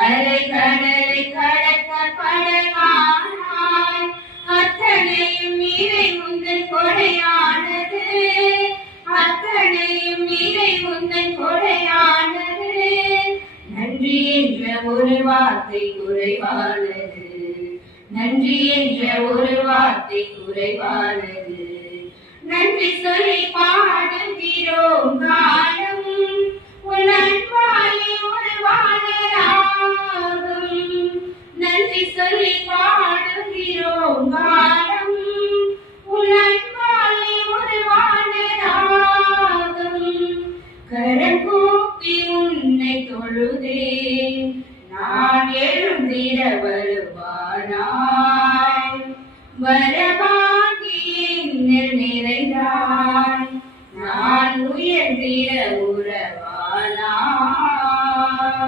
அலை கடலை கடக்க படகானாய் அத்தனையும் நீரை உந்தன் கொடையானது அத்தனையும் நீரை உந்தன் கொடையானது நன்றி என்ற ஒரு வார்த்தை குறைவானது நன்றி என்ற ஒரு வார்த்தை குறைவானது நன்றி சொல்லி பாடுகிறோம் காலம் உன் அன்பாலே ஒரு வானராகும் நன்றி சொல்லி பாடுகிறோம் காலம் உன் அன்பாலே ஒரு வானராகும் கரம் கூப்பி உன்னை தொழுதேன் நான் எழுந்திட வருவானாய் வரவாகி என்னில் நிறைந்தாய் நான் உயர்ந்திட உறவானாய்